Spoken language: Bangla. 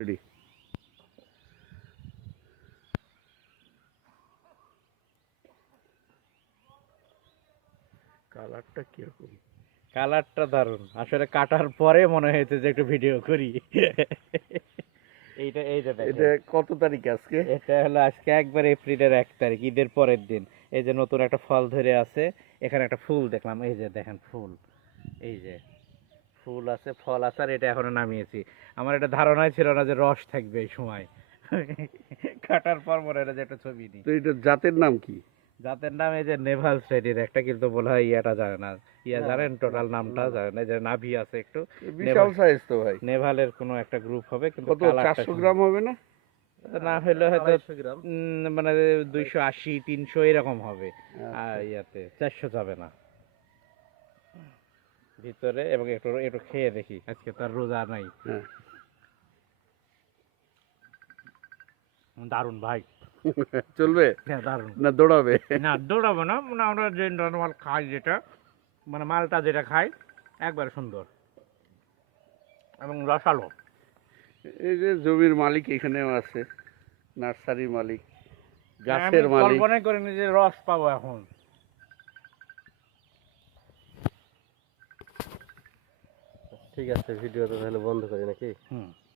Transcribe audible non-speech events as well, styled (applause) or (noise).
রেডি। কালারটা কীরকম? কালারটা দারুণ আসলে কাটার পরে মনে হয়েছে যে একটু ভিডিও করি। এইটা এইটা এটা কত তারিখ আজকে? এটা হলো আজকে একবার এপ্রিলের এক তারিখ ঈদের পরের দিন। এই যে নতুন একটা ফল ধরে আছে এখানে একটা ফুল দেখলাম। এই যে দেখেন ফুল। এই যে ফুল আছে ফল আছে আর এটা এখনও নামিয়েছি। আমার এটা ধারণাই ছিল না যে রস থাকবে এই সময়। কাটার পর মনে হয় যে একটা ছবি নিই তো এটা জাতের নাম কি? জাতের নাম এই যে নেভাল শ্রেণির একটা কিন্তু বলা হয় ইয়াটা জানে না। ইয়া জানেন? টোটাল নামটা না। জানেন এই যে নাভি আছে একটু। বিশাল সাইজ তো ভাই। নেভালের কোনো একটা গ্রুপ হবে কিন্তু কত colourটা চারশো সুন্দর। গ্রাম হবে না? না হলে হয়তো মানে দুইশো আশি তিনশো এরকম হবে। আর ইয়াতে চারশো যাবে না। ভিতরে এবং একটু একটু খেয়ে দেখি। আজকে তার রোজা নাই। হ্যাঁ। দারুণ ভাই। (laughs) চলবে? হ্যাঁ না দৌড়াবে? না দৌড়াবো না। মানে আমরা যে নর্মাল খাই যেটা মানে মালটা যেটা খাই একবারে সুন্দর। এবং রসালো। এই যে জমির মালিক এখানেও আছে নার্সারির মালিক গাছের মালিক। কল্পনাই করিনি যে রস পাবো এখন। ঠিক আছে ভিডিওটা তাহলে বন্ধ করি নাকি? হুম।